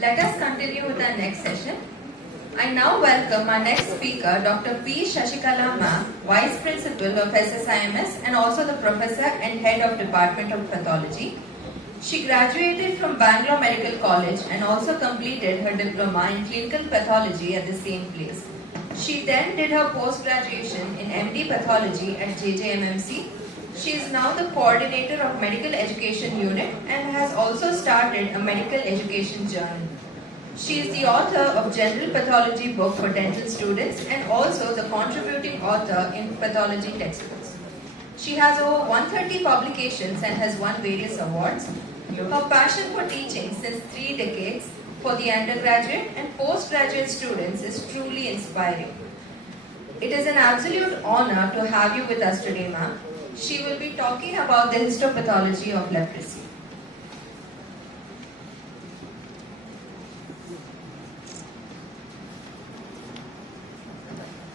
Let us continue with our next session. I now welcome our next speaker, Dr. P. Shashikala Ma'am, Vice Principal of SSIMS and also the Professor and Head of Department of Pathology. She graduated from Bangalore Medical College and also completed her diploma in clinical pathology at the same place. She then did her post-graduation in MD Pathology at JJMMC. She is now the coordinator of Medical Education Unit and has also started a medical education journal. She is the author of General Pathology book for dental students and also the contributing author in pathology textbooks. She has over 130 publications and has won various awards. Her passion for teaching since 3 decades for the undergraduate and postgraduate students is truly inspiring. It is an absolute honor to have you with us today, ma'am. She will be talking about the histopathology of leprosy.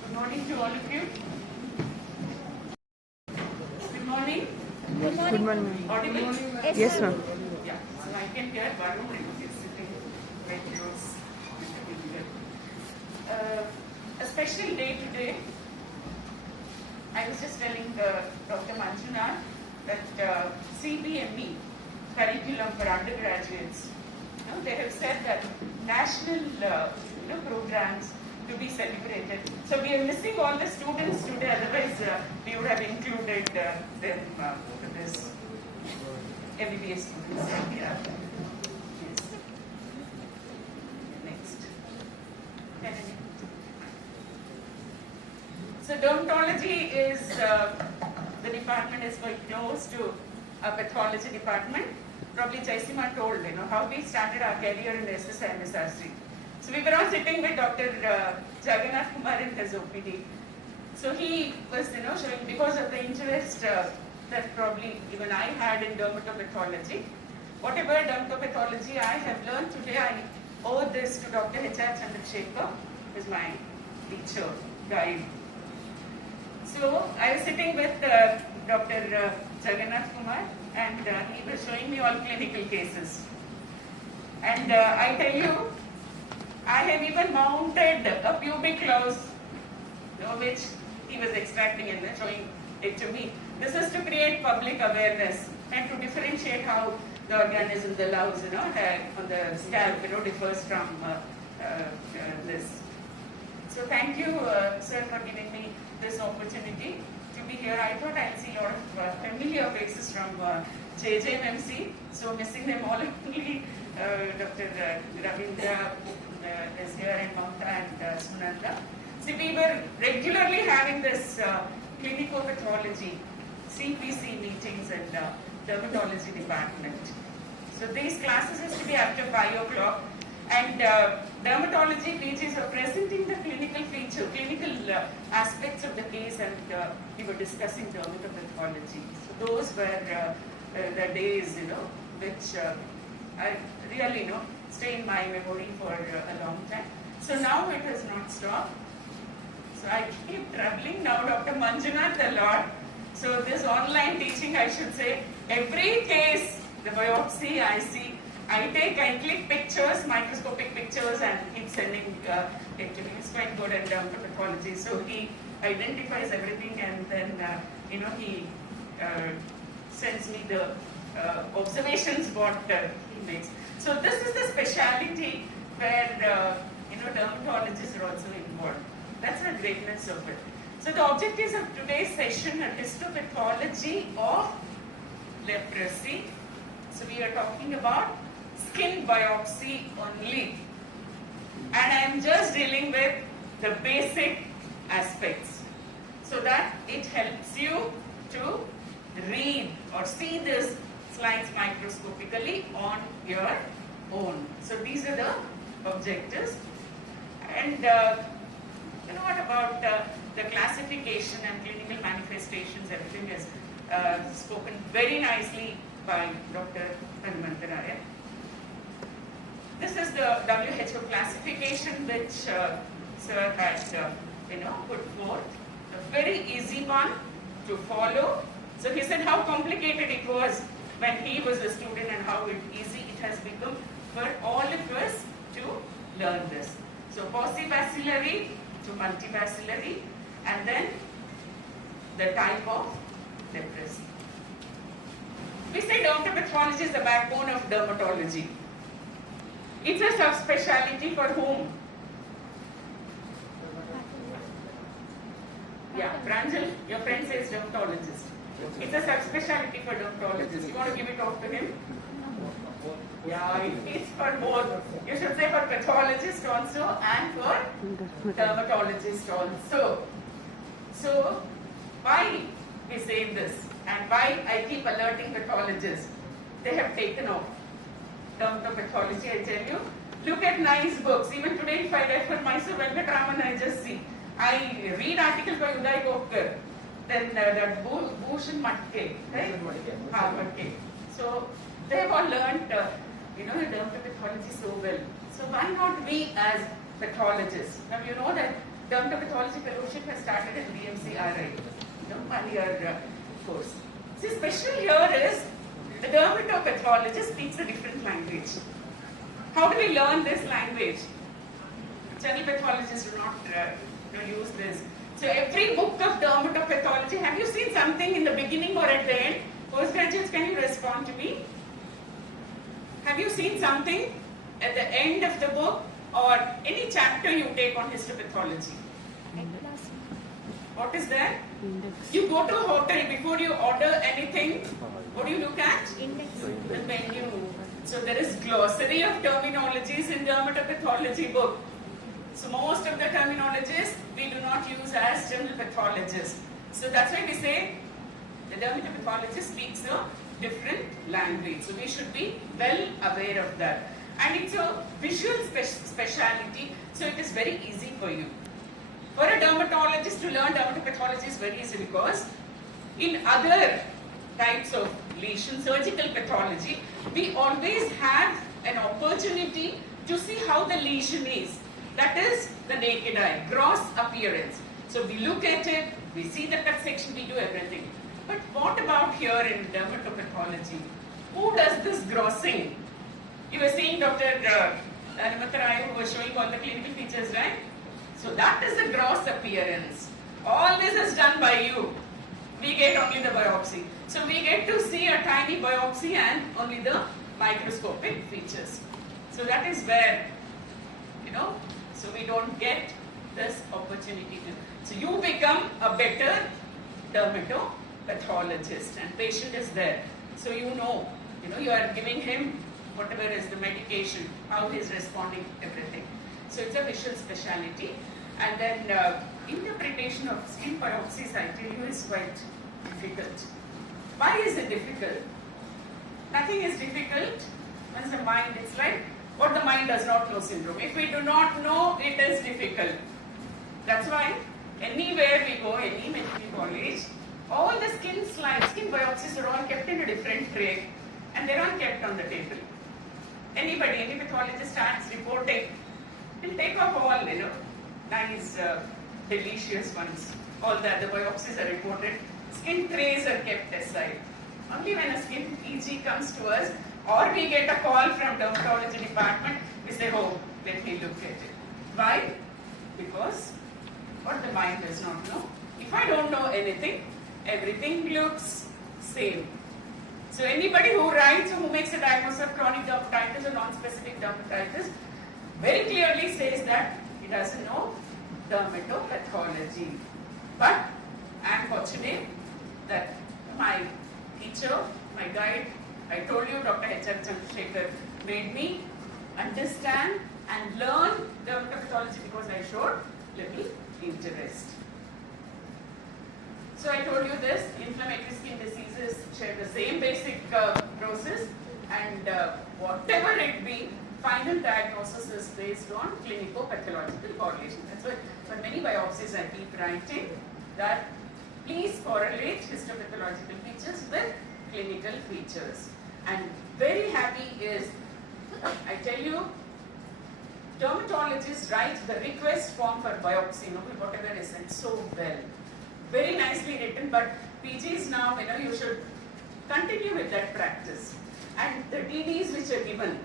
Good morning to all of you. Good morning. Good morning. Audible? Yes, ma'am. Yeah, so I can hear Varun and he's sitting very close. A special day today. I was just telling Dr. Manjunath that CBME curriculum for undergraduates, they have said that national programs to be celebrated. So we are missing all the students today, otherwise we would have included them for this MBBS students. Yeah. Yes. Next. So dermatology is, the department is quite close to a pathology department. Probably Jaisima told, how we started our career in SSIMS. So we were all sitting with Dr. Jagannath Kumar in his OPD. So he was, showing because of the interest that probably even I had in dermatopathology. Whatever dermatopathology I have learned today, I owe this to Dr. H.R. Chandrasekhar, who is my teacher, guide. So I was sitting with Dr. Jagannath Kumar and he was showing me all clinical cases. And I tell you, I have even mounted a pubic clause, which he was extracting and showing it to me. This is to create public awareness and to differentiate how the organism, the louds, on the scalp, differs from this. So thank you, sir, for giving me this opportunity to be here. I thought I'll see a lot of familiar faces from JJMMC, so missing them all. Only Dr. Ravindra is here and Mamta and Sunanda. See, we were regularly having this clinical pathology, CPC meetings in the dermatology department. So these classes used to be after 5 o'clock. And dermatology PGs are presenting the clinical feature, clinical aspects of the case, and we were discussing dermatopathology. So those were the days, which I really, stay in my memory for a long time. So now it has not stopped. So I keep traveling now, Dr. Manjunath a lot. So this online teaching, I should say, every case, the biopsy I see, I click pictures, microscopic pictures, and keep sending it to me. It's quite good at dermatopathology. So he identifies everything, and then he sends me the observations what he makes. So this is the speciality where dermatologists are also involved. That's the greatness of it. So the objectives of today's session are histopathology of leprosy. So we are talking about skin biopsy only, and I am just dealing with the basic aspects so that it helps you to read or see this slides microscopically on your own. So these are the objectives. And what about the classification and clinical manifestations? Everything is spoken very nicely by Dr. Hanumantaraya. This is the WHO classification which sir had put forth. A very easy one to follow. So he said how complicated it was when he was a student and how easy it has become for all of us learn this. So paucibacillary to multibacillary, and then the type of leprosy. We say dermatopathology is the backbone of dermatology. It's a subspecialty for whom? Yeah, Pranjal, your friend says dermatologist. It's a subspecialty for dermatologists. You want to give it off to him? Yeah, it's for both. You should say for pathologist also and for dermatologist also. So, why we say this and why I keep alerting pathologists? They have taken off dermatopathology, I tell you. Look at nice books. Even today, if I refer Mysore Venkatraman, I just see. I read articles by Uday Gokar, then that Bhushan Matke, right? Matke. So they have all learnt, dermatopathology so well. So why not we as pathologists? Now you know that dermatopathology fellowship has started at BMCRI, 1 year course. See, special here is the dermatopathologist speaks a different language. How do we learn this language? General pathologists do not use this. So every book of dermatopathology, have you seen something in the beginning or at the end? Postgraduates, can you respond to me? Have you seen something at the end of the book or any chapter you take on histopathology? What is there? Index. You go to a hotel, before you order anything, what do you look at? Index. The menu. So there is glossary of terminologies in dermatopathology book. So most of the terminologies we do not use as general pathologists. So that's why we say the dermatopathologist speaks a different language. So we should be well aware of that. And it's a visual speciality, so it is very easy for you. For a dermatologist to learn dermatopathology is very easy because in other types of lesion, surgical pathology, we always have an opportunity to see how the lesion is. That is the naked eye, gross appearance. So we look at it, we see the cut section, we do everything. But what about here in dermatopathology? Who does this grossing? You were seeing Dr. Dermatopathology who was showing all the clinical features, right? So that is the gross appearance. All this is done by you. We get only the biopsy. So we get to see a tiny biopsy and only the microscopic features. So that is where, so we don't get this opportunity to. So you become a better dermatopathologist and patient is there. So you are giving him whatever is the medication, how he is responding, everything. So it's a visual speciality. And then interpretation of skin biopsies, I tell you, is quite difficult. Why is it difficult? Nothing is difficult. Once the mind, it's like what the mind does not know syndrome. If we do not know, it is difficult. That's why anywhere we go, any medical college, all the skin slides, skin biopsies are all kept in a different tray and they're all kept on the table. Any pathologist starts reporting, he'll take off all, nice, delicious ones. All that, the biopsies are reported. Skin trays are kept aside. Only when a skin EG comes to us, or we get a call from dermatology department, we say, oh, let me look at it. Why? Because what the mind does not know. If I don't know anything, everything looks same. So anybody who writes or who makes a diagnosis of chronic dermatitis or non-specific dermatitis very clearly says that he doesn't know dermatopathology. But I am fortunate that my teacher, my guide, I told you Dr. H.R. Chandrasekhar made me understand and learn dermatopathology because I showed little interest. So I told you this, inflammatory skin diseases share the same basic process and whatever it be, final diagnosis is based on clinico-pathological correlation. That's why for many biopsies I keep writing that please correlate histopathological features with clinical features. And very happy is, I tell you, dermatologists write the request form for biopsy, whatever is sent so well. Very nicely written, but PGs now, you should continue with that practice. And the DDs which are given.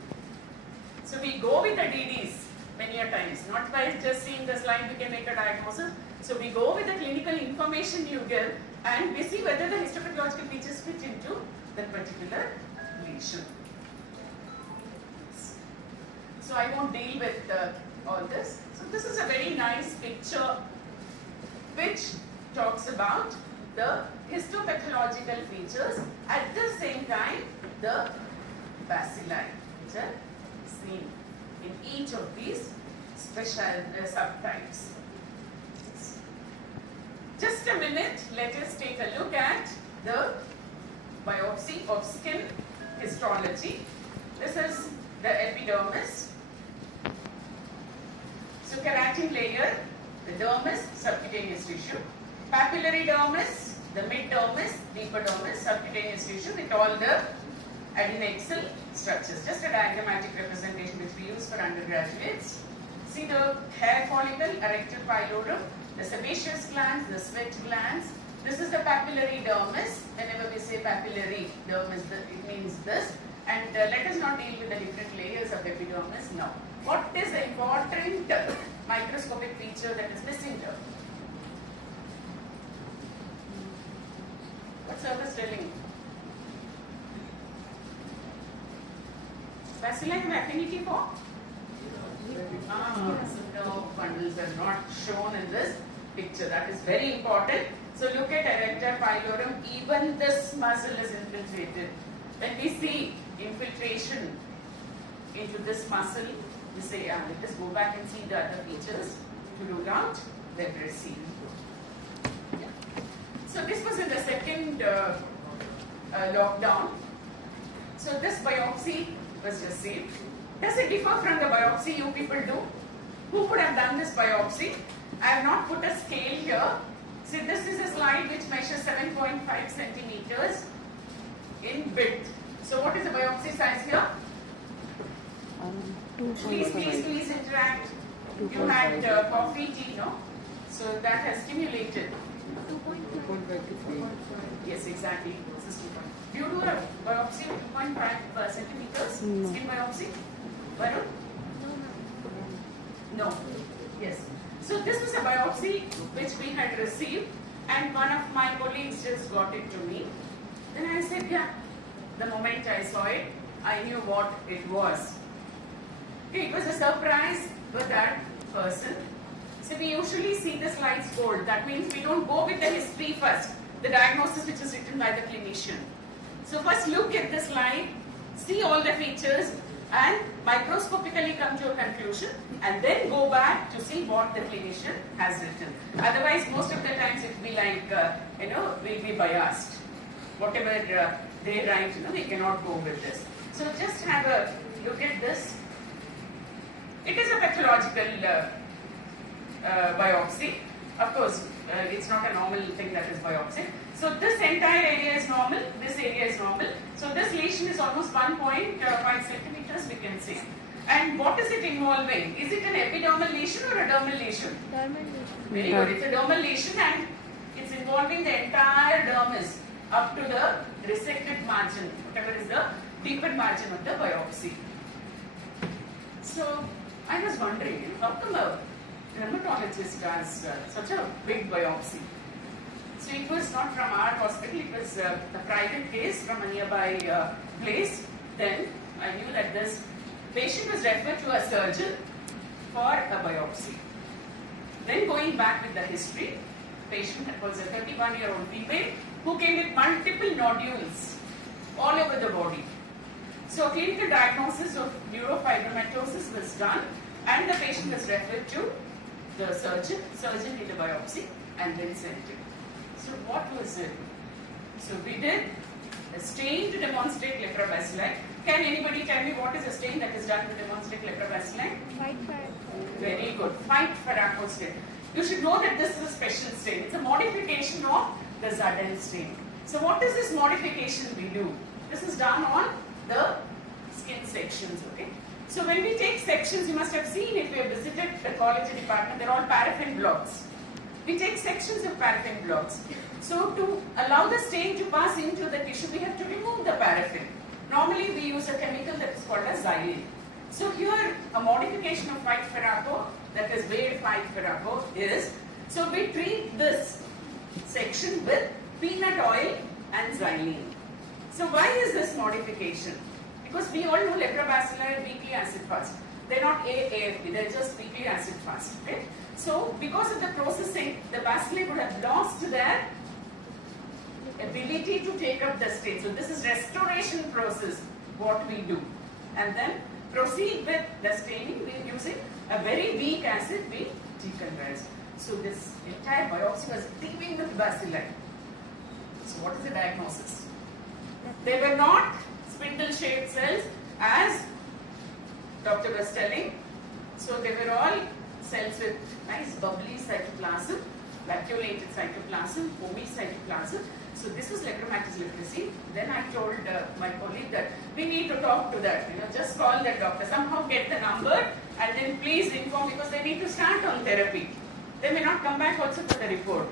So we go with the DDs. many a times. Not by just seeing the slide we can make a diagnosis. So we go with the clinical information you give and we see whether the histopathological features fit into that particular lesion. So I won't deal with all this. So this is a very nice picture which talks about the histopathological features, at the same time the bacilli which are seen in each of these special subtypes. Just a minute, let us take a look at the biopsy of skin histology. This is the epidermis. So keratin layer, the dermis, subcutaneous tissue, papillary dermis, the mid-dermis, deeper dermis, subcutaneous tissue with all the adnexal structures. Just a diagrammatic representation which we use for undergraduates. See the hair follicle, erector pylorus, the sebaceous glands, the sweat glands. This is the papillary dermis. Whenever we say papillary dermis, it means this. And let us not deal with the different layers of epidermis now. What is the important microscopic feature that is missing here? What's Circus telling you? Bacilli have affinity for? No bundles are not shown in this picture. That is very important. So look at erector pylorus. Even this muscle is infiltrated. When we see infiltration into this muscle, we say, let us go back and see the other features to rule out leprosy. So this was in the second lockdown. So this biopsy was received. Does it differ from the biopsy you people do? Who could have done this biopsy? I have not put a scale here. See, this is a slide which measures 7.5 centimeters in width. So what is the biopsy size here? Please interact. You had coffee, tea, no? So that has stimulated. 2.5 to 3. Yes, exactly. This is 2. Do you do a biopsy of 2.5 centimeters? No. Skin biopsy? Varun? No. Yes. So this was a biopsy which we had received, and one of my colleagues just got it to me. Then I said, yeah. The moment I saw it, I knew what it was. It was a surprise for that person. So we usually see the slides fold. That means we don't go with the history first, the diagnosis which is written by the clinician. So first look at the slide, see all the features, and microscopically come to a conclusion, and then go back to see what the clinician has written. Otherwise, most of the times it will be like, we'll be biased. Whatever they write, we cannot go with this. So just have a look at this. It is a pathological biopsy. Of course, it's not a normal thing that is biopsy. So this entire area is normal, this area is normal. So this lesion is almost 1.5 centimeters, we can say. And what is it involving? Is it an epidermal lesion or a dermal lesion? Dermal lesion. Very good. It's a dermal lesion and it's involving the entire dermis up to the resected margin, whatever is the deeper margin of the biopsy. So I was wondering, how come a dermatologist does such a big biopsy? So it was not from our hospital, it was a private case from a nearby place. Then I knew that this patient was referred to a surgeon for a biopsy. Then going back with the history, patient was a 31-year-old female who came with multiple nodules all over the body. So clinical diagnosis of neurofibromatosis was done and the patient was referred to the surgeon did a biopsy and then sent it. So what was it? So we did a stain to demonstrate leprobacilli. Can anybody tell me what is a stain that is done to demonstrate leprobacilli? Fight for Very good. Fight for stain. You should know that this is a special stain. It's a modification of the Zaden stain. So what is this modification we do? This is done on the skin sections, okay? So when we take sections, you must have seen if you have visited the pathology department, they're all paraffin blocks. We take sections of paraffin blocks. So to allow the stain to pass into the tissue, we have to remove the paraffin. Normally we use a chemical that is called as xylene. So here a modification of white Farrago, that is wave white Farrago, is, so we treat this section with peanut oil and xylene. So why is this modification? Because we all know leprobacilli are weakly acid fast. They're not AFP, they're just weakly acid fast. Okay? So because of the processing, the bacilli would have lost their ability to take up the stain. So this is restoration process, what we do. And then proceed with the staining, we're using a very weak acid, we deconvert. So this entire biopsy was teeming with bacilli. So what is the diagnosis? They were not spindle-shaped cells as doctor was telling. So they were all cells with nice bubbly cytoplasm, vacuolated cytoplasm, foamy cytoplasm. So this was Lepromatous leprosy. Then I told my colleague that we need to talk to that. Just call that doctor. Somehow get the number and then please inform, because they need to start on therapy. They may not come back also for the report.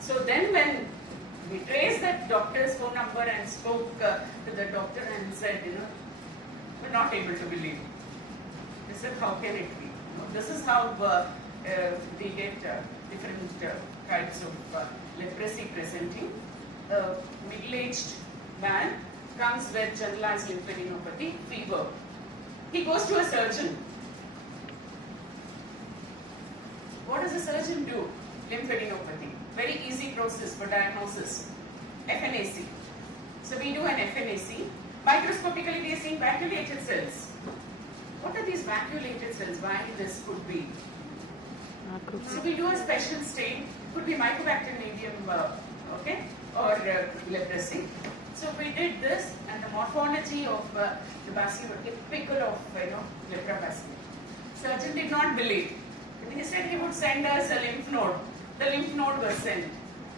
So then when we traced that doctor's phone number and spoke to the doctor and said, we're not able to believe. He said, how can it be? This is how we get different types of leprosy presenting. A middle-aged man comes with generalized lymphadenopathy, fever. He goes to a surgeon. What does a surgeon do? Lymphadenopathy. Very easy process for diagnosis. FNAC. So we do an FNAC. Microscopically we are seeing vacuolated cells. What are these vacuolated cells? Why this could be? So we do a special stain. Could be Mycobacterium, okay, or leprosy. So we did this, and the morphology of the bacilli were typical of leprobacilli. Surgeon did not believe. He said he would send us a lymph node. The lymph node was sent.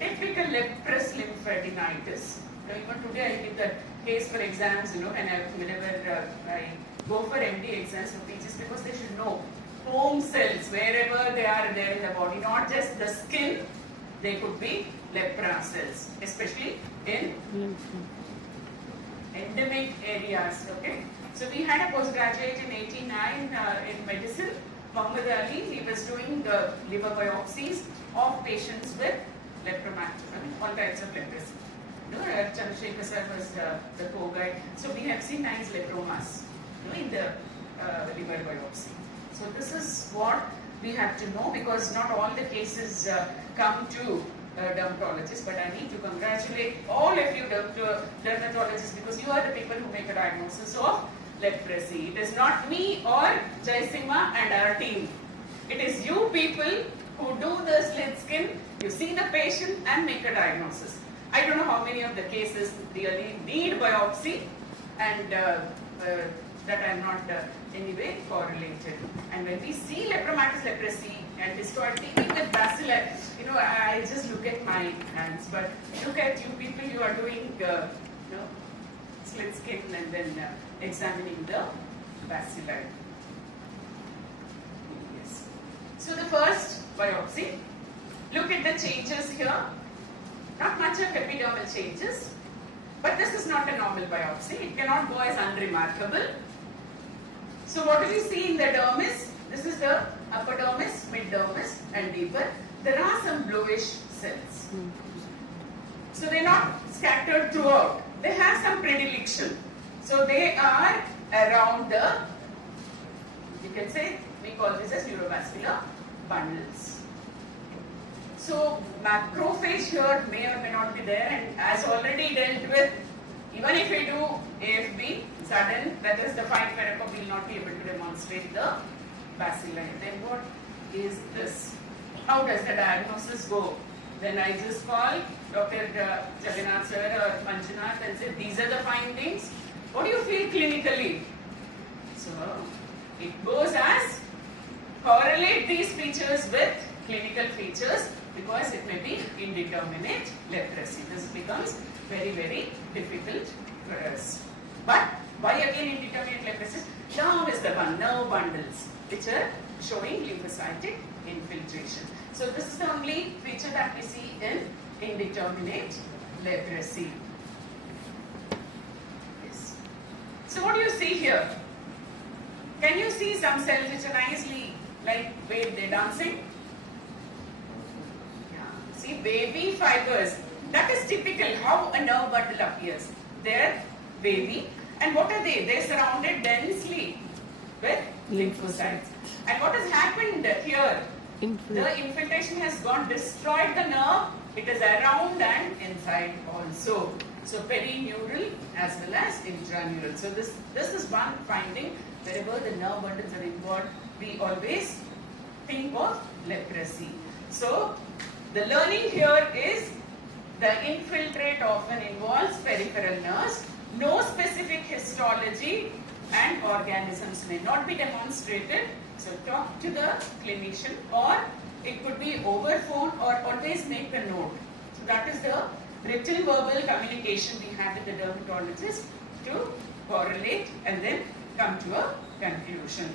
Typical leprous lymphadenitis. Even today I give that case for exams, whenever I go for MD exams for teachers, because they should know home cells, wherever they are there in the body, not just the skin, they could be lepra cells, especially in endemic areas. Okay. So we had a postgraduate in 89 in medicine, Muhammad Ali. He was doing the liver biopsies of patients with lepromatous, all types of leprosy. Chandrasekhar sir was the co-guide. So we have seen nice lepromas in the liver biopsy. So this is what we have to know, because not all the cases come to dermatologists, but I need to congratulate all of you dermatologists, because you are the people who make a diagnosis of leprosy. It is not me or Jaisima and our team. It is you people who do the slit skin, you see the patient and make a diagnosis. I don't know how many of the cases really need biopsy, and that I am not anyway correlated. And when we see lepromatous leprosy and histology with bacilli, I just look at my hands, but look at you people, you are doing slit skin and then examining the bacilli. Yes. So the first biopsy, look at the changes here. Not much of epidermal changes, but this is not a normal biopsy. It cannot go as unremarkable. So what do we see in the dermis? This is the upper dermis, mid dermis and deeper. There are some bluish cells. So they're not scattered throughout. They have some predilection. So they are around the, you can say, we call this as neurovascular bundles. So macrophage here may or may not be there, and as already dealt with, even if we do AFB, sudden, that is the fine Farrago, we will not be able to demonstrate the bacilli. Then what is this? How does the diagnosis go? Then I just call Dr. Jagannath sir or Manjunath and say, these are the findings. What do you feel clinically? So it goes as correlate these features with clinical features, because it may be indeterminate leprosy. This becomes very, very difficult for us. But why again indeterminate leprosy? Now is the nerve bundles which are showing lymphocytic infiltration. So this is the only feature that we see in indeterminate leprosy. Yes. So what do you see here? Can you see some cells which are nicely, like, wait, they're dancing? Yeah. See, wavy fibers. That is typical how a nerve bundle appears. They're wavy. And what are they? They're surrounded densely with lymphocytes. And what has happened here? The infiltration has destroyed the nerve. It is around and inside also. So perineural as well as intraneural. So this is one finding. Wherever the nerve bundles are involved, we always think of leprosy. So the learning here is the infiltrate often involves peripheral nerves. No specific histology and organisms may not be demonstrated. So talk to the clinician, or it could be over phone, or always make a note. So that is the written verbal communication we have with the dermatologist to correlate and then come to a conclusion.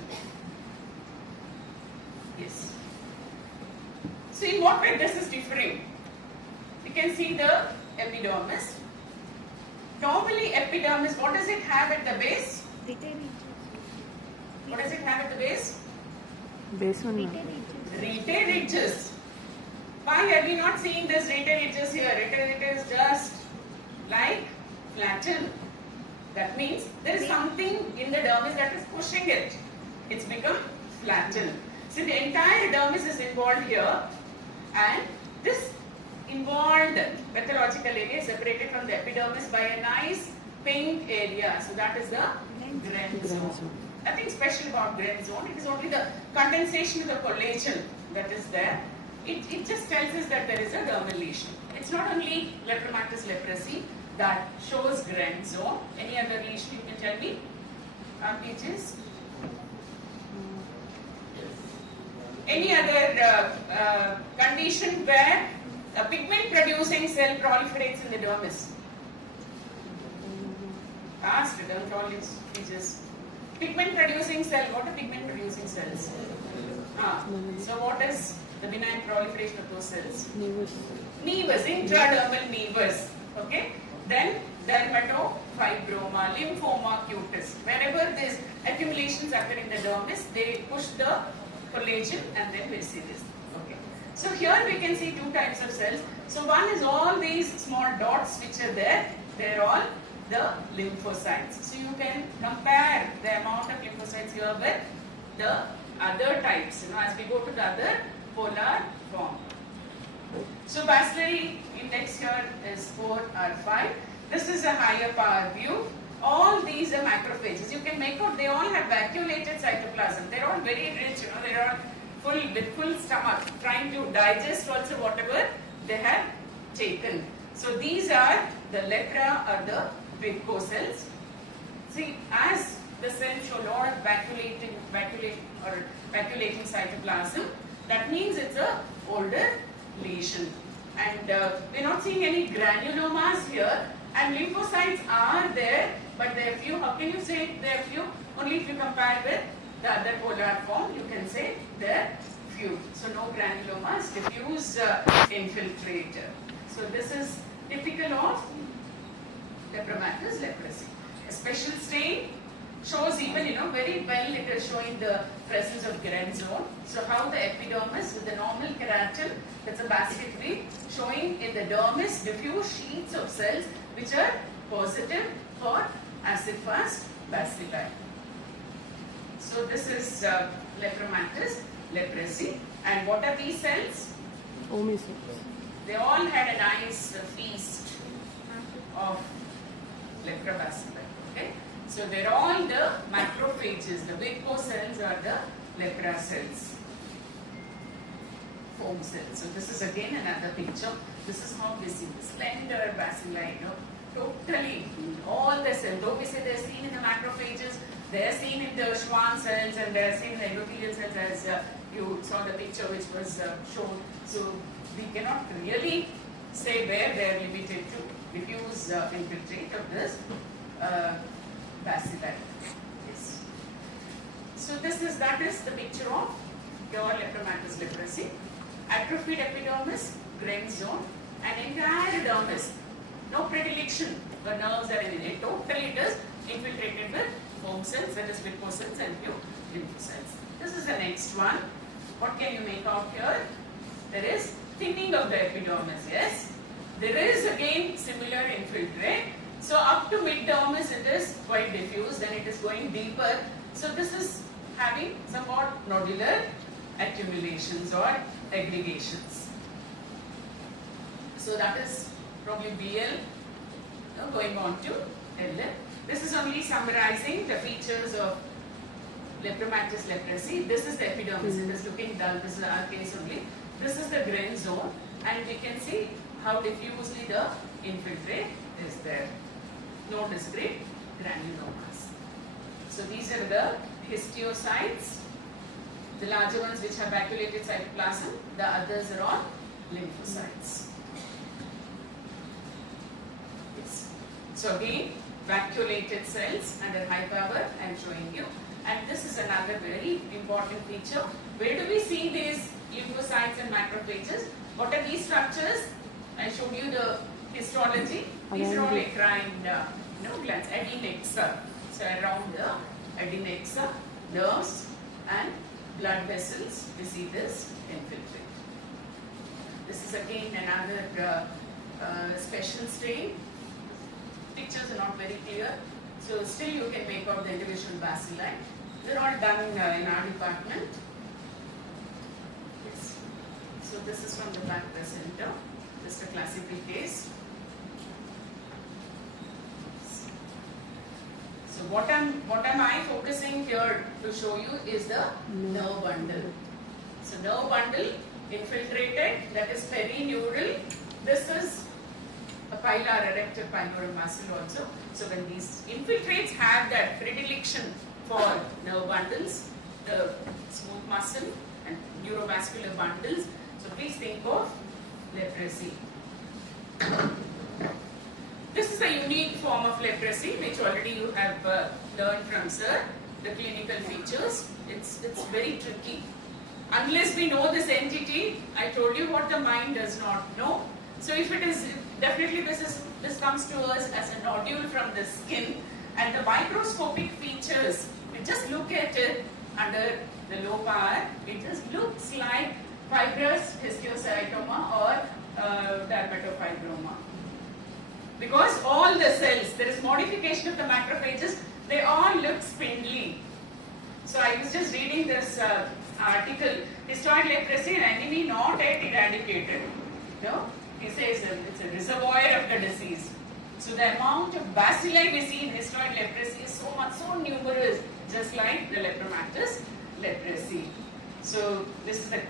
Yes. So in what way this is differing? You can see the epidermis. Normally epidermis, what does it have at the base? What does it have at the base? Base one. Retail ridges. Why are we not seeing this retail ridges here? It is just like flattened. That means there is something in the dermis that is pushing it. It's become flattened. So the entire dermis is involved here, and this involved pathological area is separated from the epidermis by a nice pink area. So that is the Gren zone. Nothing special about Gren zone. It is only the condensation of the collagen that is there. It just tells us that there is a dermal lesion. It's not only Lepromatous leprosy that shows Gren zone. Any other lesion you can tell me? Peaches? Any other condition where a pigment producing cell proliferates in the dermis? Ask the dermatologist. Pigment producing cell. What are pigment producing cells? So what is the benign proliferation of those cells? Nevus, intradermal nevus. Okay. Then dermatofibroma, lymphoma cutis. Wherever these accumulations occur in the dermis, they push the collagen, and then we see this. Okay. So here we can see two types of cells. So one is all these small dots which are there. They're all the lymphocytes. So you can compare the amount of lymphocytes here with the other types, as we go to the other polar form. So bacillary index here is 4 or 5. This is a higher power view. All these are macrophages. You can make out they all have vacuolated cytoplasm. They're all very rich, they're all full with full stomach, trying to digest also whatever they have taken. So these are the lepra or the Virgo cells. See, as the cells show a lot of vacuolating cytoplasm, that means it's a older lesion. And we're not seeing any granulomas here, and lymphocytes are there, but there are few. How can you say there are few? Only if you compare with the other polar form, you can say there are few. So no granulomas, diffuse infiltrator. So this is typical of Lepromatous leprosy. A special stain shows even, very well it is showing the presence of Gren zone. So how the epidermis with the normal keratin, that's a basket weave, showing in the dermis diffuse sheets of cells which are positive for acid-fast bacilli. So this is Lepromatous leprosy. And what are these cells? They all had a nice feast of leprobacilli. Okay? So they're all the macrophages, the Virgo cells are the lepra cells, foam cells. So this is again another picture. This is how we see the slender bacilli, totally all the cells. Though we say they're seen in the macrophages, they're seen in the Schwann cells, and they're seen in the endothelial cells, as you saw the picture which was shown. So we cannot really say where they're limited to diffuse infiltrate of this bacilli. Yes. So that is the picture of pure Lepromatous leprosy. Atrophied epidermis, Gren zone, and entire dermis. No predilection, the nerves are in it. Totally it is infiltrated with foam cells, that is Virgo cells, and few lymphocytes. This is the next one. What can you make out here? There is thinning of the epidermis, yes? There is again similar infiltrate. So up to mid-dermis it is quite diffuse, then it is going deeper. So this is having somewhat nodular accumulations or aggregations. So that is probably BL. Now going on to LL. This is only summarizing the features of Lepromatous leprosy. This is the epidermis. It is looking dull. This is our case only. This is the grain zone, and we can see how diffusely the infiltrate is there. No discrete granulomas. So these are the histiocytes. The larger ones which have vacuolated cytoplasm. The others are all lymphocytes. Yes. So again, vacuolated cells under high power I am showing you. And this is another very important feature. Where do we see these lymphocytes and macrophages? What are these structures? I showed you the histology. These are all eccrine glands, adnexa. So around the adnexa, nerves and blood vessels, we see this infiltrate. This is again another special stain. Pictures are not very clear, so still you can make out the individual bacilli. They're all done in our department. Yes. So this is from the back placenta, just a classical case. So what am I focusing here to show you is the nerve bundle. So nerve bundle infiltrated, that is perineural. This is a pilar, erector pilar muscle also. So when these infiltrates have that predilection for nerve bundles, the smooth muscle and neurovascular bundles, so please think of leprosy. This is a unique form of leprosy which already you have learned from sir. The clinical features, it's very tricky. Unless we know this entity, I told you what the mind does not know. So if it is, definitely this comes to us as a nodule from the skin, and the microscopic features, we just look at it under the low power, it just looks like fibrous histiocytoma or dermatofibroma. Because all the cells, there is modification of the macrophages, they all look spindly. So I was just reading this article, Histopathology leprosy, an enemy not yet eradicated. No? He says it's a reservoir of the disease. So the amount of bacilli we see in histopathology leprosy is so much, so numerous, just like the Lepromatous leprosy. So this is the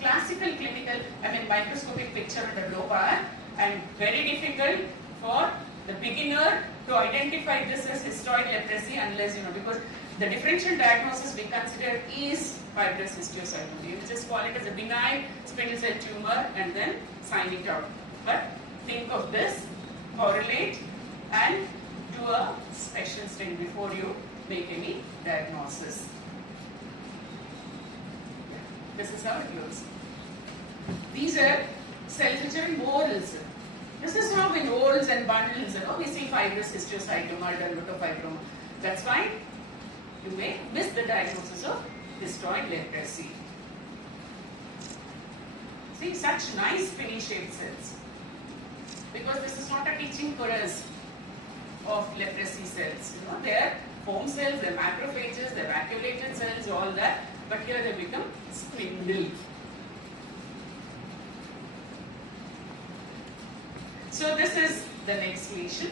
classical clinical, microscopic picture under low power, and very difficult for the beginner to identify this as histopathology leprosy unless, because the differential diagnosis we consider is fibrous histiocytoma. You just call it as a benign spindle cell tumor and then sign it out. But think of this, correlate and do a special stain before you make any diagnosis. This is how it looks. These are cells which are in whorls. This is how in whorls and bundles, we see fibrous histiocytoma, dermatofibroma. That's why you may miss the diagnosis of histopathology leprosy. See, such nice spinny-shaped cells. Because this is not a teaching for us of leprosy cells. They are foam cells, they are macrophages, they are vacuolated cells, all that. But here they become spindle. So this is the next lesion.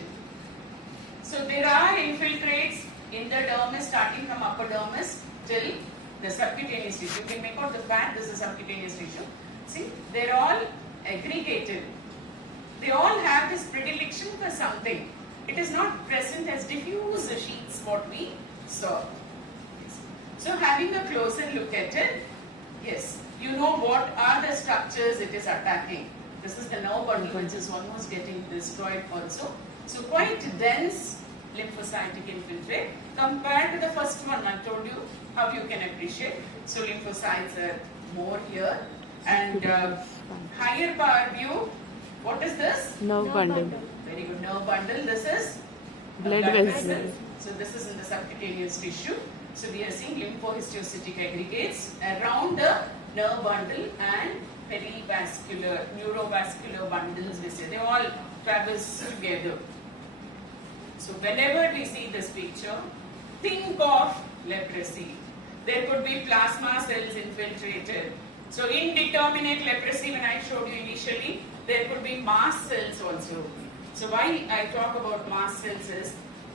So there are infiltrates in the dermis starting from upper dermis till the subcutaneous tissue. You can make out the fat, this is subcutaneous tissue. See, they're all aggregated. They all have this predilection for something. It is not present as diffuse sheets, what we saw. Yes. So having a closer look at it, yes, you know what are the structures it is attacking. This is the nerve bundle which is almost getting destroyed also. So quite dense lymphocytic infiltrate compared to the first one. I told you how you can appreciate. So lymphocytes are more here, and higher power view. What is this? Nerve bundle. Very good. Nerve bundle. This is Blood vessel. So this is in the subcutaneous tissue. So we are seeing lymphohistiocytic aggregates around the nerve bundle and perivascular, neurovascular bundles, we say. They all traverse together. So whenever we see this picture, think of leprosy. There could be plasma cells infiltrated. So indeterminate leprosy, when I showed you initially, there could be mast cells also. So why I talk about mast cells is,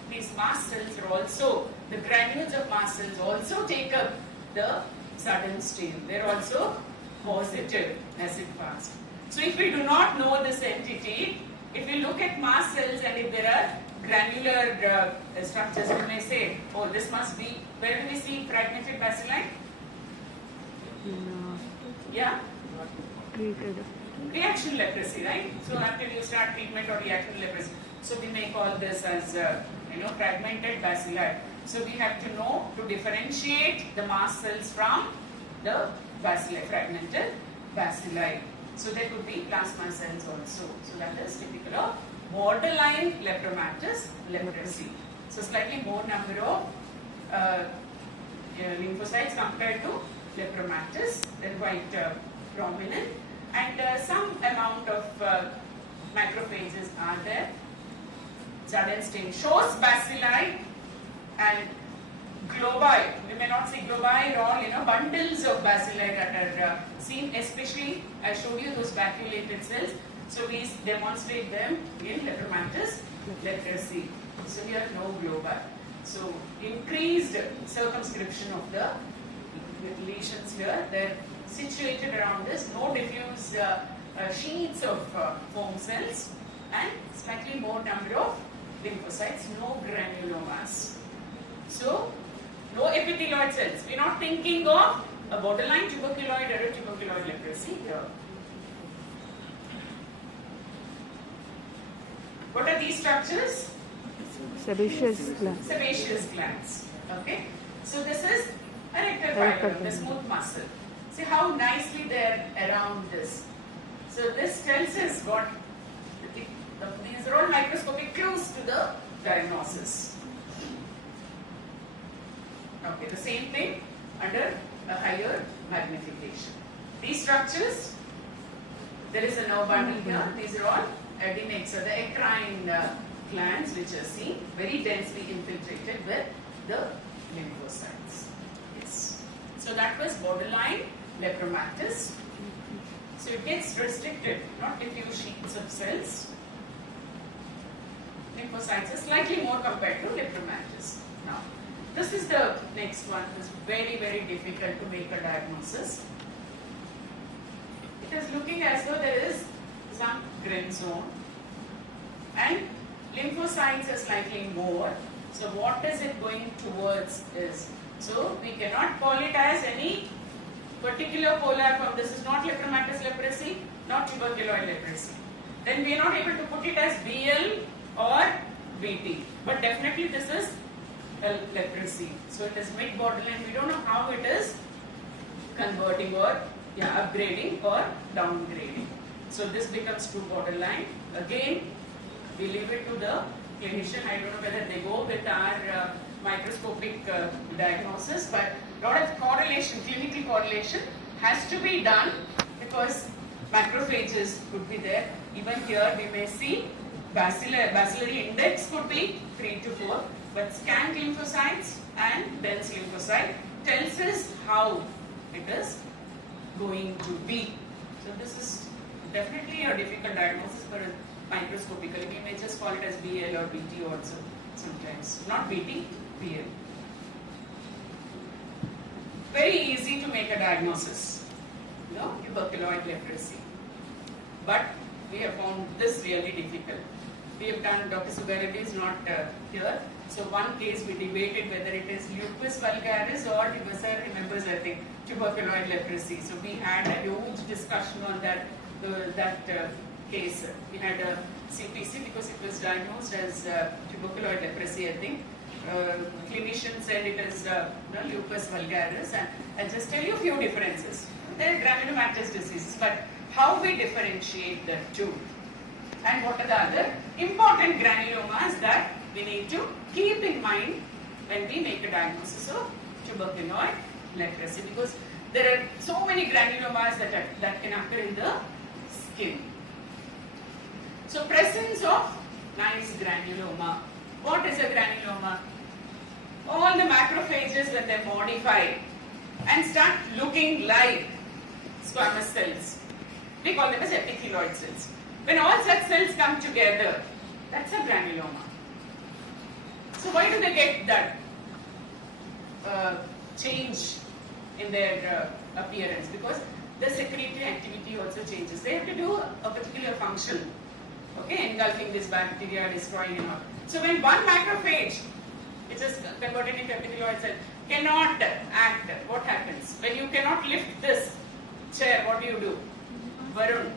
these mast cells are also, the granules of mast cells also take up the sudden stain. They are also positive acid fast. So if we do not know this entity, if we look at mast cells and if there are granular structures, we may say, oh, this must be, where do we see fragmented bacilli? Yeah? Reaction leprosy, right? So after you start treatment or reaction leprosy, so we may call this as fragmented bacilli. So we have to know to differentiate the mast cells from the bacilli, fragmented bacilli. So there could be plasma cells also. So that is typical of borderline lepromatous leprosy. So slightly more number of lymphocytes compared to lepromatous. They're quite prominent, and some amount of macrophages are there. Sudden stain shows bacilli and globi. We may not see globi at all, bundles of bacilli that are seen, especially I showed you those vacuolated cells. So we demonstrate them in lepromatous leprosy. So here no globi. So increased circumscription of the lesions here. They're situated around this. No diffuse sheets of foam cells, and slightly more number of lymphocytes. No granulomas. So no epithelioid cells. We're not thinking of a borderline tuberculoid or a tuberculoid leprosy here. What are these structures? Sebaceous gland. Sebaceous glands. Okay. So this is a rectal fiber, the smooth muscle. See how nicely they're around this. So this tells us what these are all microscopic clues to the diagnosis. Okay, the same thing under a higher magnification. These structures, there is a nerve bundle here. These are all adenoids, so the eccrine glands which are seen very densely infiltrated with the lymphocytes. Yes. So that was borderline lepromatous. So it gets restricted, not diffuse sheets of cells. Lymphocytes are slightly more compared to lepromatous. Now, this is the next one. It's very, very difficult to make a diagnosis. It is looking as though there is some green zone, and lymphocytes are slightly more. So what is it going towards is, so we cannot call it as any particular polar form. This is not lepromatous leprosy, not tuberculoid leprosy. Then we are not able to put it as BL or BT. But definitely this is a leprosy. So it is mid-borderline. We don't know how it is converting or upgrading or downgrading. So this becomes true borderline. Again, we leave it to the clinician. I don't know whether they go with our microscopic diagnosis, but a lot of correlation, clinical correlation has to be done because macrophages could be there. Even here we may see bacillary index could be 3 to 4, but scant lymphocytes and dense lymphocyte tells us how it is going to be. So this is definitely a difficult diagnosis for microscopically. We may just call it as BL or BT also sometimes. Not BT, BL. Very easy to make a diagnosis. Tuberculoid leprosy. But we have found this really difficult. We have done, Dr. Sugareddy is not here. So one case we debated whether it is lupus vulgaris or Tibasa remembers, I think, tuberculoid leprosy. So we had a huge discussion on that case. We had a CPC because it was diagnosed as tuberculoid leprosy, I think. Clinician said it is lupus vulgaris, and I'll just tell you a few differences. There are granulomatous diseases, but how we differentiate the two, and what are the other important granulomas that we need to keep in mind when we make a diagnosis of tuberculoid leprosy, because there are so many granulomas that can occur in the skin. So presence of nice granuloma. What is a granuloma? All the macrophages when they modify and start looking like squamous cells. We call them as epithelioid cells. When all such cells come together, that's a granuloma. So why do they get that change in their appearance? Because the secretory activity also changes. They have to do a particular function, okay, engulfing this bacteria, destroying and all. So when one macrophage, which is converted into epithelioid cell, cannot act, what happens? When you cannot lift this chair, what do? Varun.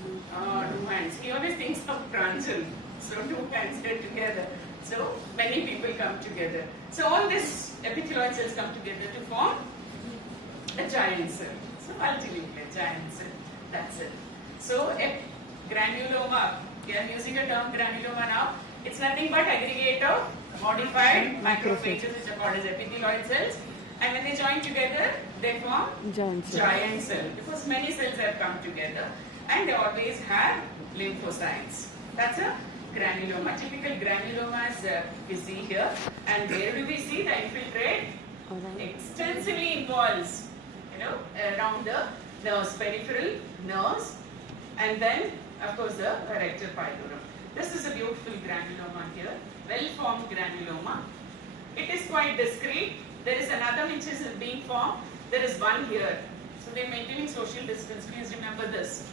Two hands. He always thinks of Pranjal. So two hands get together. So many people come together. So all these epithelioid cells come together to form a giant cell. So multinuclear giant cell. That's it. So a granuloma, we are using a term granuloma now. It's nothing but aggregate of modified macrophages which are called as epithelioid cells. And when they join together, they form giant cell. Because many cells have come together and they always have lymphocytes. That's a granuloma. Typical granulomas we see here. And where do we see the infiltrate? Extensively involves, around the nerves, peripheral nerves, and then, of course, the rectal pylorus. This is a beautiful granuloma here, well-formed granuloma. It is quite discrete. There is another which is being formed. There is one here. So they are maintaining social distance. Please remember this.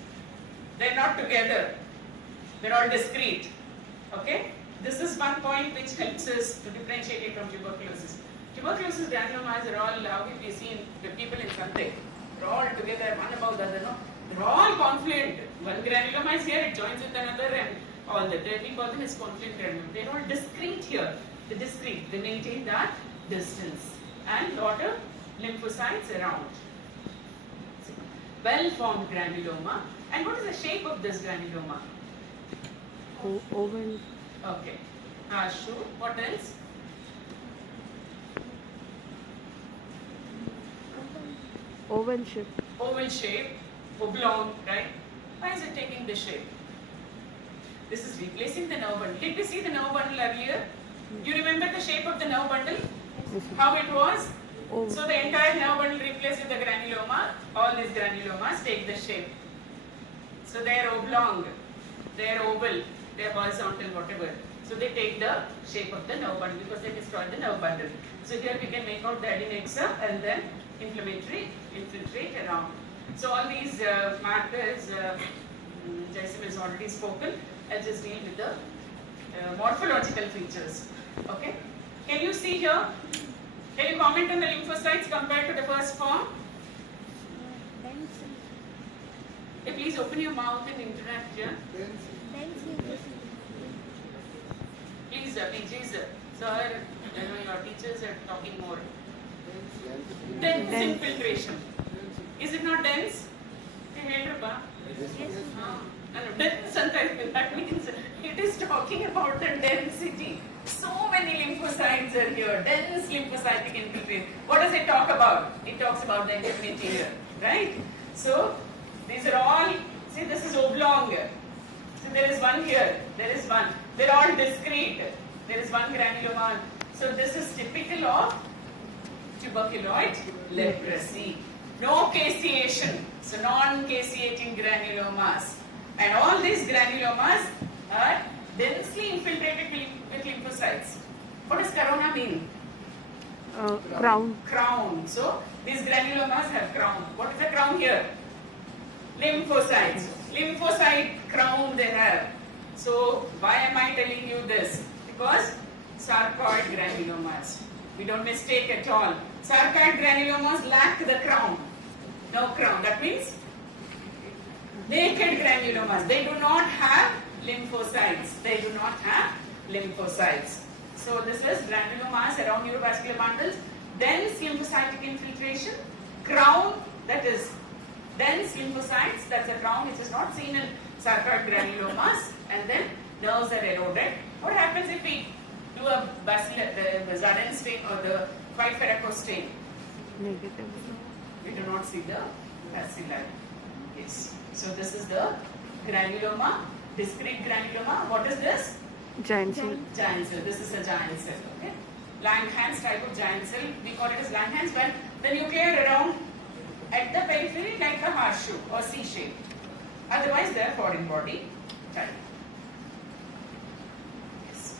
They are not together. They are all discrete. Okay? This is one point which helps us to differentiate it from tuberculosis. Tuberculosis granulomas are all, how we see in the people in Sante. They are all together, one above the other. No? They are all confluent. One granuloma is here, it joins with another, and all that. We call them as confluent granuloma. They are all discrete here. They're discrete. They maintain that distance. And lot of lymphocytes around. Well-formed granuloma. And what is the shape of this granuloma? Oval. Okay. Sure. What else? Oval shape. Oval shape, oblong, right? Why is it taking this shape? This is replacing the nerve bundle. Did we see the nerve bundle earlier? You remember the shape of the nerve bundle? How it was? Oh. So the entire nerve bundle replaced with the granuloma. All these granulomas take the shape. So they are oblong, they are oval, they are horizontal, whatever. So they take the shape of the nerve bundle because they destroy the nerve bundle. So here we can make out the adnexa and then infiltrate around. So all these markers, Jaisim has already spoken. I'll just deal with the morphological features. Okay? Can you see here? Can you comment on the lymphocytes compared to the first form? Hey, please open your mouth and interact here. Please, PGs, sir, your teachers are talking more. Dense infiltration. Is it not dense? Dense, that means it is talking about the density. So many lymphocytes are here. Dense lymphocytic infiltration. What does it talk about? It talks about the infinity here, right? So these are all, see, this is oblong. So there is one here, there is one. They're all discrete. There is one granuloma. So this is typical of tuberculoid leprosy. No caseation. So non-caseating granulomas. And all these granulomas are densely infiltrated with lymphocytes. What does corona mean? Crown. Crown. So these granulomas have crown. What is the crown here? Lymphocytes. Lymphocyte crown they have. So why am I telling you this? Because sarcoid granulomas. We don't mistake at all. Sarcoid granulomas lack the crown. No crown. That means naked granulomas. They do not have lymphocytes. They do not have lymphocytes. So this is granulomas around neurovascular bundles. Dense lymphocytic infiltration. Crown, that is dense lymphocytes. That's a crown which is not seen in sarcoid granulomas. And then nerves are eroded. What happens if we do a bacillus, the Zaren stain or the 5 Ferraco stain. Negative. We do not see the bacilli. Yes. So this is the granuloma, discrete granuloma. What is this? Giant cell. Giant cell. This is a giant cell. Okay. Langhans type of giant cell. We call it as Langhans when the nuclei around at the periphery like a horseshoe or C shape. Otherwise, they are foreign body type. Yes.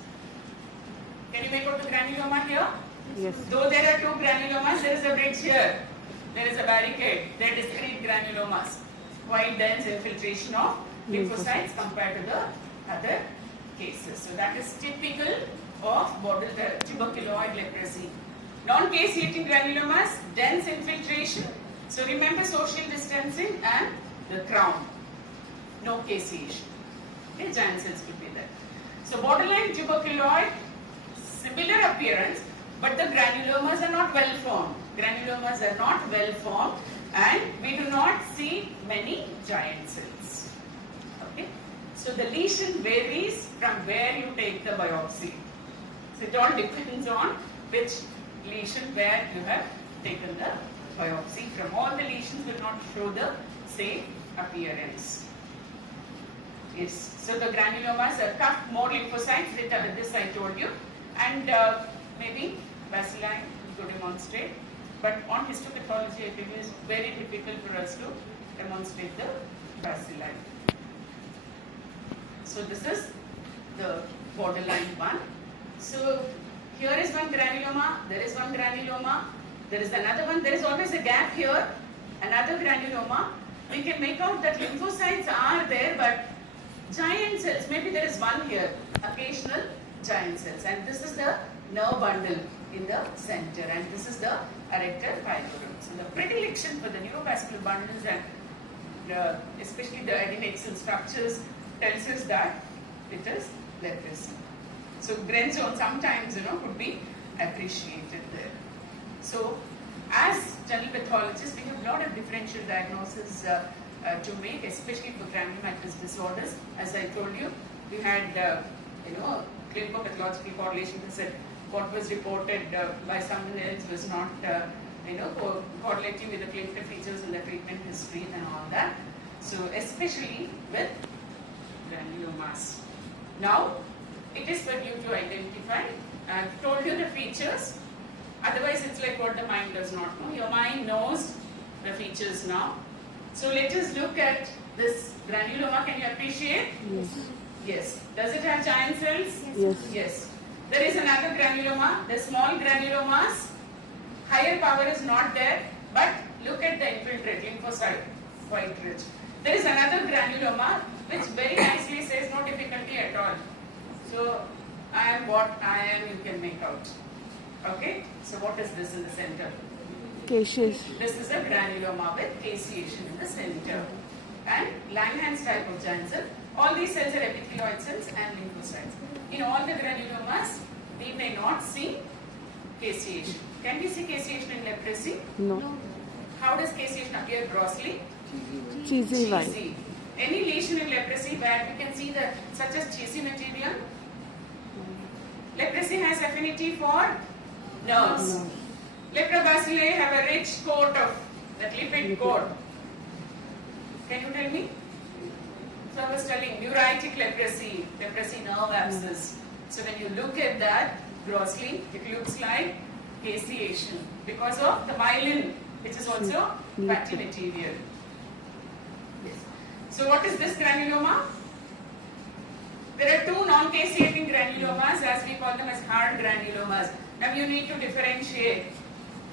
Can you make out the granuloma here? Yes. Though there are 2 granulomas, there is a bridge here. There is a barricade. They are discrete granulomas. Quite dense infiltration of lymphocytes compared to the other cases. So that is typical of tuberculoid leprosy. Non-caseating granulomas, dense infiltration. So remember social distancing and the crown. No caseation. Okay, giant cells could be there. So borderline tuberculoid, similar appearance, but the granulomas are not well formed. Granulomas are not well formed and we do not see many giant cells. Okay? So the lesion varies from where you take the biopsy. So it all depends on which lesion where you have taken the biopsy from. All the lesions will not show the same appearance. Yes. So the granulomas are cuffed, more lymphocytes, this I told you, and maybe bacilli to demonstrate. But on histopathology, I think it is very difficult for us to demonstrate the bacilli. So this is the borderline one. So here is one granuloma, there is one granuloma, there is another one, there is always a gap here, another granuloma. We can make out that lymphocytes are there, but giant cells, maybe there is one here, occasional giant cells. And this is the nerve bundle in the center, and this is the erector pylorus. So the predilection for the neurovascular bundles and especially the adnexal structures tells us that it is leprosy. So Gren zone sometimes could be appreciated there. So as general pathologists, we have a lot of differential diagnosis to make, especially for granulomatous disorders. As I told you, we had clinical pathological correlation that said what was reported by someone else was not correlating with the clinical features and the treatment history and all that. So especially with granulomas. Now it is for you to identify. I've told you the features. Otherwise it's like what the mind does not know. Your mind knows the features now. So let us look at this granuloma. Can you appreciate? Yes. Yes. Does it have giant cells? Yes. Yes. There is another granuloma. The small granulomas, higher power is not there, but look at the infiltrate lymphocyte, quite rich. There is another granuloma which very nicely says no difficulty at all. So I am what I am, you can make out. Okay? So what is this in the center? Caseous. This is a granuloma with caseation in the center. And Langhans type of giant cell. All these cells are epithelioid cells and lymphocytes. In all the granulomas, we may not see caseation. Can we see caseation in leprosy? No. How does caseation appear grossly? Cheesy white. Cheesy. Any lesion in leprosy where we can see the such as cheesy material? Leprosy has affinity for nerves. No. Leprobacilli have a rich coat of that lipid coat. Can you tell me? So I was telling neuritic leprosy, leprosy nerve abscess. So when you look at that grossly, it looks like caseation because of the myelin, which is also fatty material. Yes. So what is this granuloma? There are two non-caseating granulomas, as we call them as hard granulomas. Now you need to differentiate.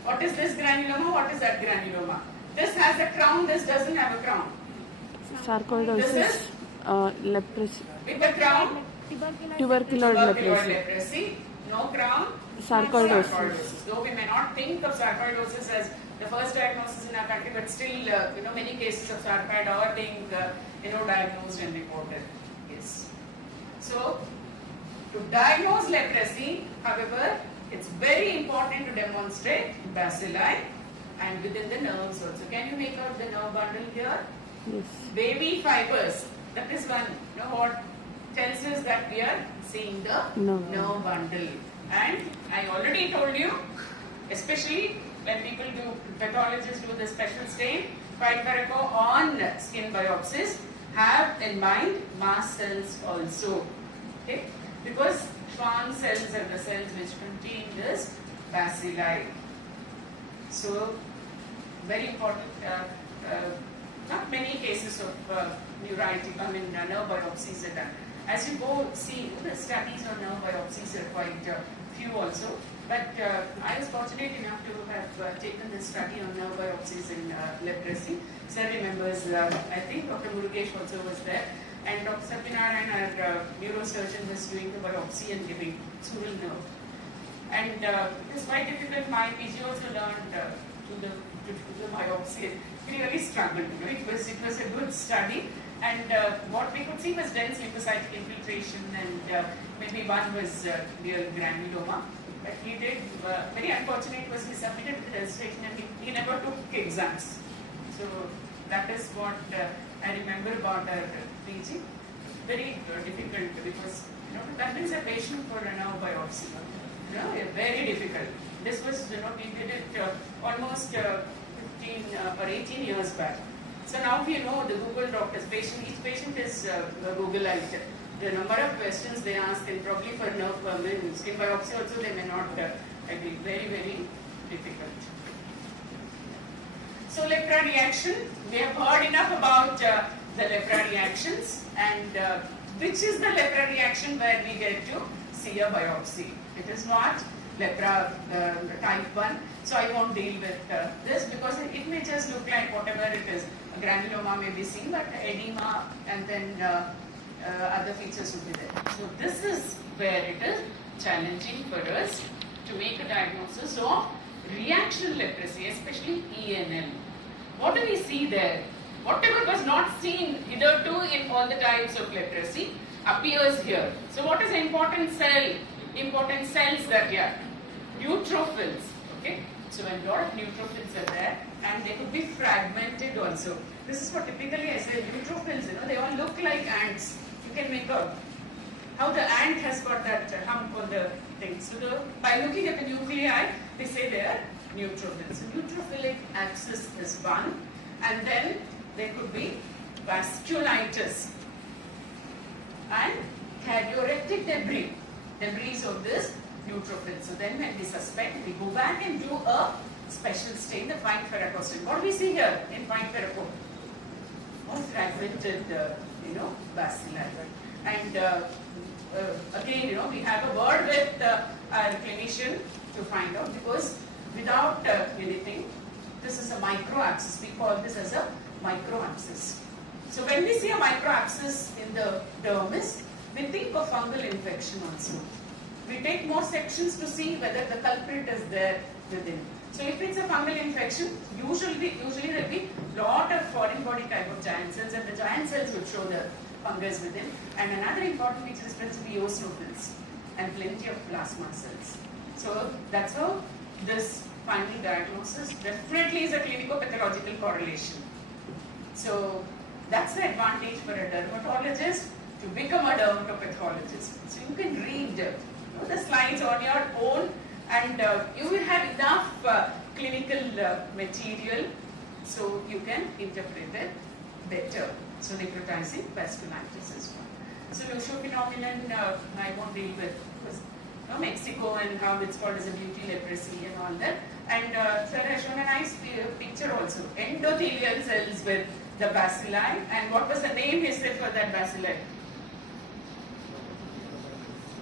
What is this granuloma? What is that granuloma? This has a crown, this doesn't have a crown. Sarcoidosis. This is Leprosy. with the crown. Tuberculoid leprosy. Leprosy. No crown. Sarcoidosis. Though we may not think of sarcoidosis as the first diagnosis in our country, but still, many cases of sarcoid are being, diagnosed and reported. Yes. So, to diagnose leprosy, however, it's very important to demonstrate bacilli and within the nerves also. Can you make out the nerve bundle here? Yes. Wavy fibers. That is one. What tells us that we are seeing the nerve bundle. And I already told you especially when people do, pathologists do the special stain, fine ferrico on skin biopsies, have in mind mast cells also. Okay? Because Schwann cells are the cells which contain this bacilli. So, very important, not many cases of neuritis, nerve biopsies are done. As you go see, the studies on nerve biopsies are quite few also. But I was fortunate enough to have taken this study on nerve biopsies in leprosy. Sir remembers, I think Dr. Murugesh also was there. And Dr. Sapinarayan, our neurosurgeon, was doing the biopsy and giving sural nerve. And it was quite difficult. My PG also learned to do the biopsy. We really struggled. It was a good study. And what we could see was dense lymphocytic infiltration, and maybe one was real granuloma. But he did, very unfortunate was he submitted the registration and he never took exams. So that is what I remember about our PG. Very difficult because, to convince a patient for a nerve biopsy, very difficult. This was, we did it almost 15 or 18 years back. So now we know the Google doctors, each patient is a Googleite. The number of questions they ask, and probably for nerve skin biopsy also they may not agree. Very, very difficult. So lepra reaction, we have heard enough about the lepra reactions, and which is the lepra reaction where we get to see a biopsy. It is not lepra type 1, so I won't deal with this because it may just look like whatever it is. A granuloma may be seen, but edema and then other features will be there. So this is where it is challenging for us to make a diagnosis of reactional leprosy, especially ENL. What do we see there? Whatever was not seen hitherto in all the types of leprosy appears here. So what is the important cell? Important cells that here? Neutrophils. Okay? So a lot of neutrophils are there, and they could be fragmented also. This is what typically I say, neutrophils, they all look like ants. You can make out how the ant has got that hump on the thing. So by looking at the nuclei, they say they are neutrophils. So neutrophilic axis is one, and then there could be vasculitis and karyoretic debris of this neutrophil. So then when we suspect, we go back and do a special stain, the fine ferrico stain. What do we see here in fine ferrico? More fragmented, bacilli. And again, we have a word with our clinician to find out, because without anything, this is a microabscess. We call this as a microabscess. So when we see a microabscess in the dermis, we think of fungal infection also. We take more sections to see whether the culprit is there within. So if it's a fungal infection, usually there will be lot of foreign body type of giant cells, and the giant cells will show the fungus within. And another important feature is present to be eosinophils and plenty of plasma cells. So that's how this final diagnosis definitely is a clinico-pathological correlation. So that's the advantage for a dermatologist to become a dermatopathologist. So you can read the slides on your own, and you will have enough clinical material so you can interpret it better. So necrotizing vasculitis is one. So Lucio phenomenon, I won't deal with, because Mexico and how it's called as a beauty leprosy and all that. And sir has shown a nice picture also. Endothelial cells with the bacilli. And what was the name he said for that bacilli?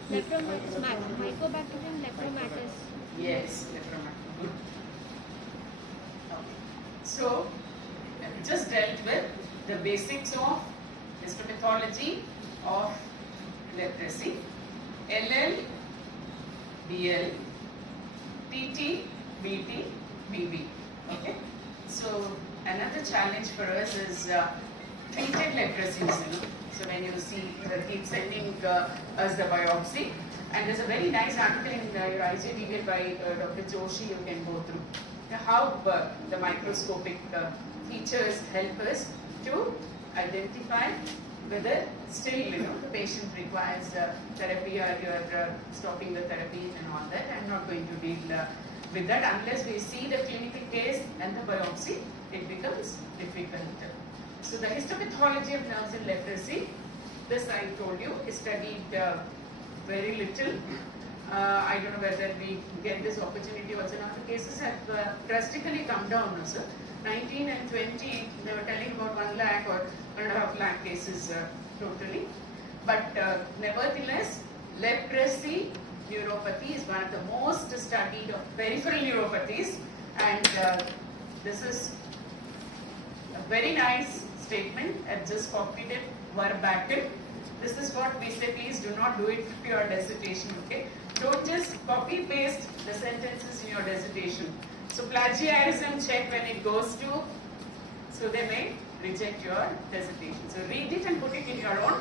Mycobacterium lepromatous. Yes, lepromatous. Good. Okay. So, we just dealt with the basics of histopathology of leprosy. LL, BL, TT, BT, BB. Okay. So, another challenge for us is treated leprosies. So when you see, keep sending us the biopsy, and there's a very nice article in your IJDB by Dr. Joshi you can go through. How the microscopic features help us to identify whether still the patient requires therapy, or you're stopping the therapy and all that. I'm not going to deal with that, unless we see the clinical case and the biopsy, it becomes difficult. So the histopathology of nerves in leprosy, this I told you, is studied very little. I don't know whether we get this opportunity also. Now the cases have drastically come down also. 19 and 20, they were telling about 1 lakh or 1.5 lakh cases totally. But nevertheless, leprosy neuropathy is one of the most studied of peripheral neuropathies, and this is a very nice statement. I've just copied it verbatim. This is what we say, please do not do it to your dissertation, okay? Don't just copy paste the sentences in your dissertation. So plagiarism check when it goes to, so they may reject your dissertation. So read it and put it in your own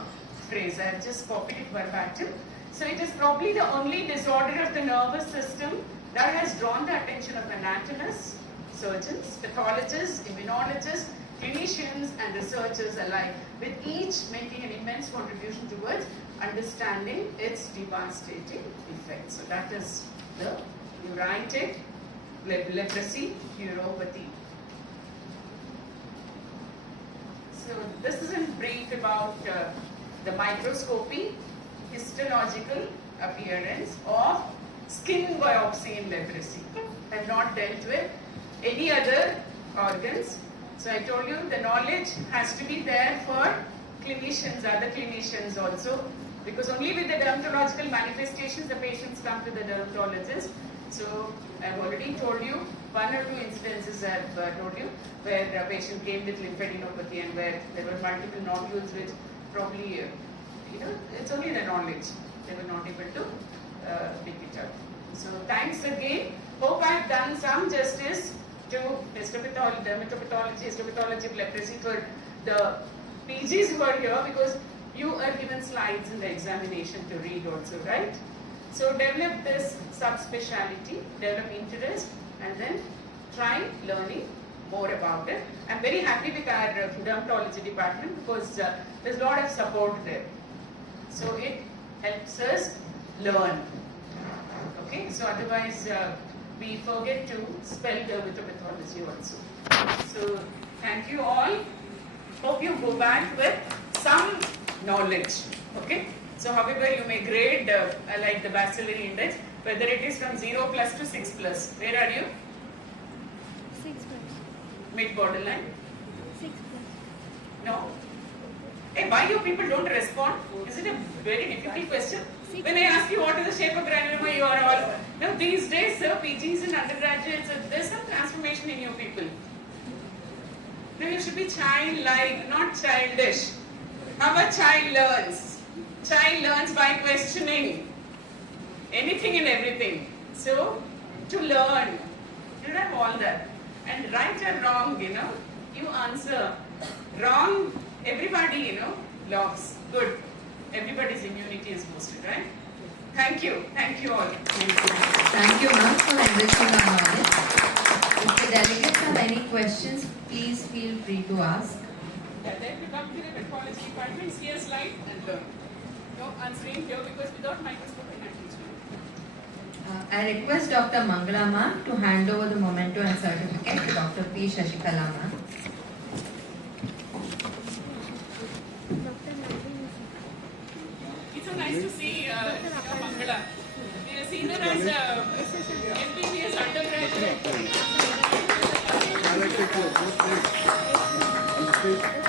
phrase. I've just copied it verbatim. So it is probably the only disorder of the nervous system that has drawn the attention of anatomists, surgeons, pathologists, immunologists, clinicians and researchers alike, with each making an immense contribution towards understanding its devastating effects. So that is the neuritic leprosy neuropathy. So this is in brief about the microscopy, histological appearance of skin biopsy in leprosy. I have not dealt with any other organs. So I told you the knowledge has to be there for clinicians, other clinicians also, because only with the dermatological manifestations the patients come to the dermatologist. So I've already told you 1 or 2 incidences I've told you where a patient came with lymphadenopathy and where there were multiple nodules which probably, it's only the knowledge. They were not able to pick it up. So thanks again. Hope I've done some justice to histopathology, dermatopathology, histopathology of leprosy for the PGs who are here, because you are given slides in the examination to read also, right? So develop this subspeciality, develop interest, and then try learning more about it. I'm very happy with our dermatology department because there's a lot of support there. So it helps us learn. Okay, so otherwise we forget to spell dermatopathology also. So thank you all. Hope you go back with some knowledge. Okay. So however you may grade like the bacillary index, whether it is from 0 plus to 6 plus. Where are you? 6 plus. Mid borderline? 6 plus. No? Hey, why you people don't respond? Is it a very difficult question? When I ask you what is the shape of granuloma, you are all... Now these days, sir, PGs and undergraduates, there's some transformation in you people. Now you should be childlike, not childish. How a child learns? Child learns by questioning anything and everything. So, to learn, you have all that. And right or wrong, you answer. Wrong, everybody, loves. Good. Everybody's immunity is boosted, right? Thank you. Thank you all. Thank you, ma'am, for enriching our knowledge. If the delegates have any questions, please feel free to ask. Yeah, then we come to the pathology department, see a slide and learn. No answering here because without microscope I can't teach you. I request Dr. Mangala ma'am to hand over the memento and certificate to Dr. P. Shashikala ma'am. It's so nice to see Mangala. We have seen her as MBBS undergraduate. I like to go both ways.